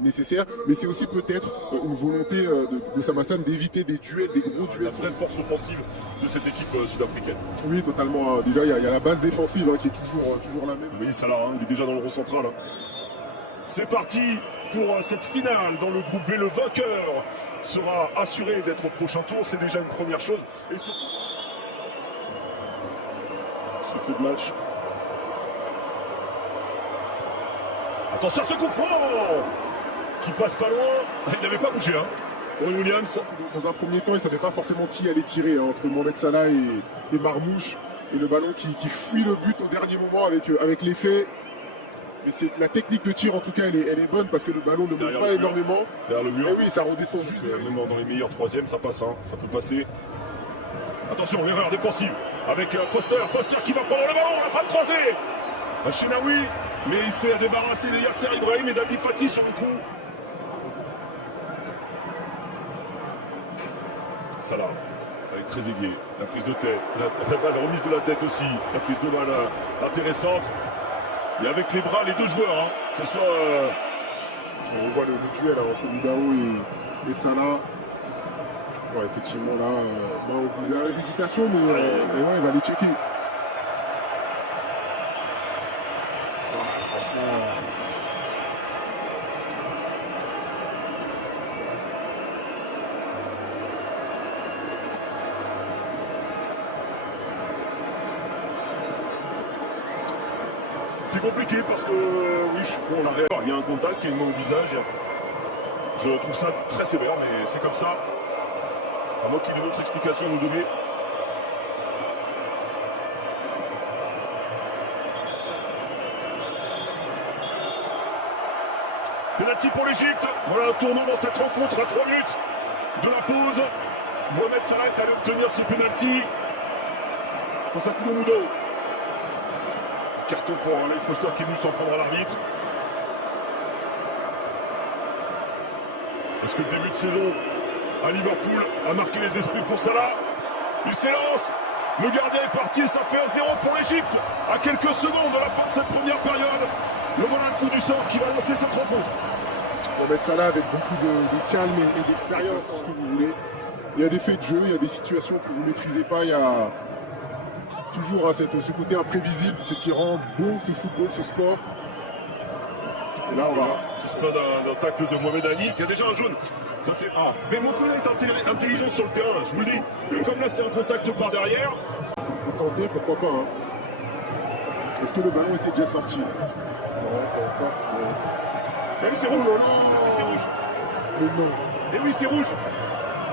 nécessaires, mais c'est aussi peut-être une volonté de Samassane d'éviter des duels, des gros duels. La vraie force offensive de cette équipe sud-africaine. Oui, totalement. Déjà, il y a la base défensive qui est toujours la même. Vous voyez Salah, il est déjà dans le rond central. C'est parti pour cette finale dans le groupe B. Le vainqueur sera assuré d'être au prochain tour. C'est déjà une première chose. Et ce feu de match. Attention à ce coup franc qui passe pas loin. Il n'avait pas bougé. Owen Williams. Dans un premier temps, il ne savait pas forcément qui allait tirer entre Mohamed Salah et Marmouche. Et le ballon qui fuit le but au dernier moment avec l'effet. Mais la technique de tir, en tout cas, elle est bonne parce que le ballon ne monte pas énormément. Derrière le mur. Et oui, ça redescend juste derrière. Même dans les meilleurs troisièmes, ça passe. Ça peut passer. Attention, l'erreur défensive avec Foster. Foster qui va prendre le ballon. La frappe croisée. Chenaoui. Mais il s'est débarrassé de Yasser Ibrahim et d'Abdi Fati sur le coup. Salah, avec très aigué, la prise de tête, la remise de la tête aussi, la prise de balle intéressante. Et avec les bras, les deux joueurs, que ce soit... On voit le duel entre Moudao et Salah. Ouais, effectivement, là, on visait l'hésitation, mais ouais, il va aller checker. Franchement... C'est compliqué parce que, oui, on l'arrête. Il y a un contact, il y a une main au visage. Je trouve ça très sévère, mais c'est comme ça. À moins qu'il y ait d'autres explications à nous donner. Penalty pour l'Égypte. Voilà un tournant dans cette rencontre à 3 minutes de la pause. Mohamed Salah est allé obtenir ce penalty face à Koumoudou. Carton pour Leif Foster qui est venu s'en prendre à l'arbitre. Est-ce que le début de saison à Liverpool a marqué les esprits pour Salah? Il s'élance. Le gardien est parti. Ça fait 1-0 pour l'Égypte. À quelques secondes de la fin de cette première période. Le voilà le coup du sort qui va lancer cette rencontre. Mohamed Salah avec beaucoup de calme et d'expérience, c'est ce que vous voulez. Il y a des faits de jeu, il y a des situations que vous ne maîtrisez pas. Il y a toujours ce côté imprévisible. C'est ce qui rend beau ce football, ce sport. Et là, on va... Qui se plaint d'un tacle de Mohamed Hani, qui a déjà un jaune. Ça c'est... Mais Mokola est intelligent sur le terrain, je vous le dis. Et comme là, c'est un contact par derrière... Il faut tenter, pourquoi pas. Est-ce que le ballon était déjà sorti? Non, pas. Mais c'est rouge. C'est rouge. Mais non. Et oui, c'est rouge.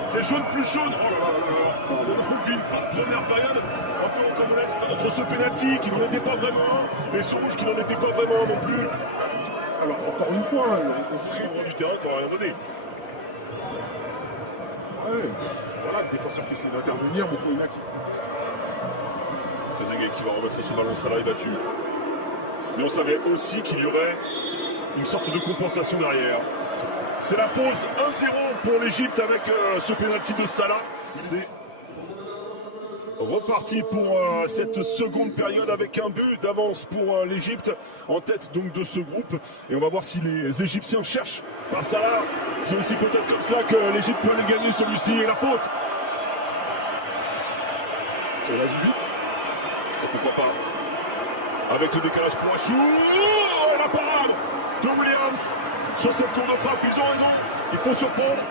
C'est jaune plus jaune. Oh là là là là. On a vu une fin de première période un peu comme on laisse entre ce penalty qui n'en était pas vraiment un et ce rouge qui n'en était pas vraiment un non plus. Alors, encore une fois, on serait loin du terrain qu'on n'a rien donné. Ouais. Voilà, le défenseur qui essaie d'intervenir, Mokoena qui... Trezeguet qui va remettre ce ballon, Salah est battu. Mais on savait aussi qu'il y aurait une sorte de compensation derrière. C'est la pause 1-0 pour l'Égypte avec ce pénalty de Salah. C'est reparti pour cette seconde période avec un but d'avance pour l'Égypte en tête donc de ce groupe. Et on va voir si les Égyptiens cherchent par Salah. C'est aussi peut-être comme cela que l'Égypte peut aller gagner celui-ci. Et la faute. On la joue vite. Et pourquoi pas. Avec le décalage pour Achou. Oh, la parade de Williams sur cette tour de frappe. Ils ont raison. Il faut surprendre.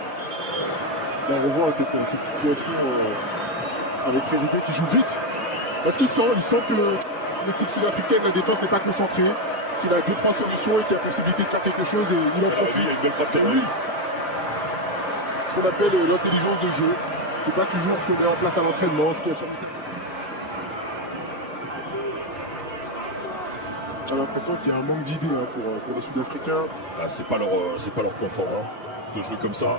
Là, on revoit cette situation avec Trezeguet qui joue vite. Parce qu'il sent que l'équipe sud-africaine, la défense n'est pas concentrée, qu'il a 2-3 solutions et qu'il a possibilité de faire quelque chose et il en profite. Et oui, ce qu'on appelle l'intelligence de jeu. C'est pas toujours ce qu'on met en place à l'entraînement, ce qui est sur le terrain. J'ai l'impression qu'il y a un manque d'idées pour les Sud-Africains. C'est pas leur point fort de jouer comme ça.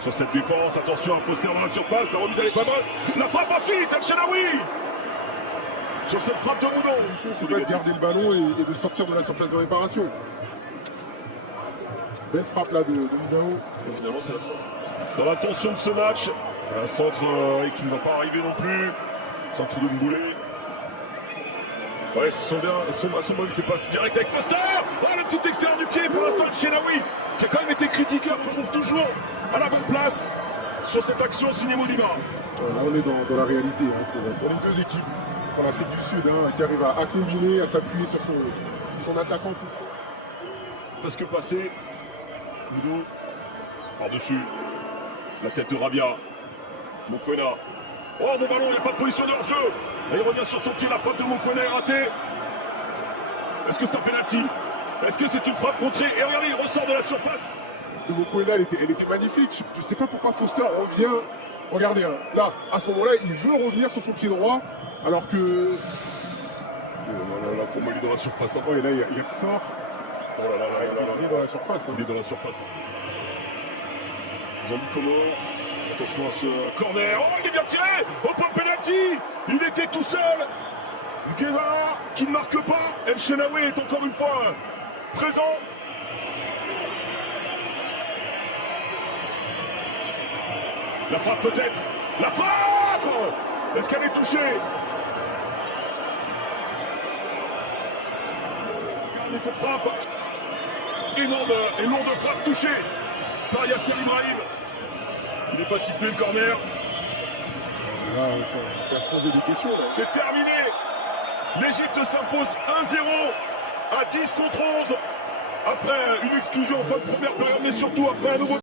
Sur cette défense, attention à Foster dans la surface, la remise elle est pas bonne. La frappe ensuite, El Chenaoui sur cette frappe de Moudon. C'est pas de garder le ballon et de sortir de la surface de réparation. Belle frappe là de Moudao. Et finalement c'est la trompe. Dans la tension de ce match, un centre qui ne va pas arriver non plus. Centre de Mboulé. Ouais, ce sont bien, c'est pas direct avec Foster. Oh, le petit extérieur du pied pour l'instant de Chenaoui, qui a quand même été toujours à la bonne place sur cette action signée Modiba. Là, on est dans la réalité pour les deux équipes. Pour l'Afrique du Sud, qui arrive à combiner, à s'appuyer sur son attaquant. Presque passé. Ludo, par-dessus. La tête de Rabia. Mokoena. Oh, mon ballon, il n'y a pas de position de hors-jeu. Et il revient sur son pied, la frappe de Mokoena est ratée. Est-ce que c'est un penalty? Est-ce que c'est une frappe contrée? Et regardez, il ressort de la surface. De Mokoena, elle était magnifique. Je ne sais pas pourquoi Foster revient. Regardez, là, à ce moment-là, il veut revenir sur son pied droit, alors que... Oh là, pour moi, il est dans la surface. Oh, et là, il ressort. Oh là là, il est dans la surface. Il est dans la surface. Zambi Komor. Attention à ce corner. Oh, il est bien tiré. Au point de penalty. Il était tout seul. Guevara qui ne marque pas. El Shenaoui est encore une fois présent. La frappe peut-être. La frappe. Est-ce qu'elle est touchée? Regardez cette frappe. Énorme et lourde frappe touchée par Yasser Ibrahim. Il n'est pas sifflé le corner. Là, c'est à se poser des questions. C'est terminé. L'Égypte s'impose 1-0 à 10 contre 11. Après une exclusion en fin de première période, mais surtout après un nouveau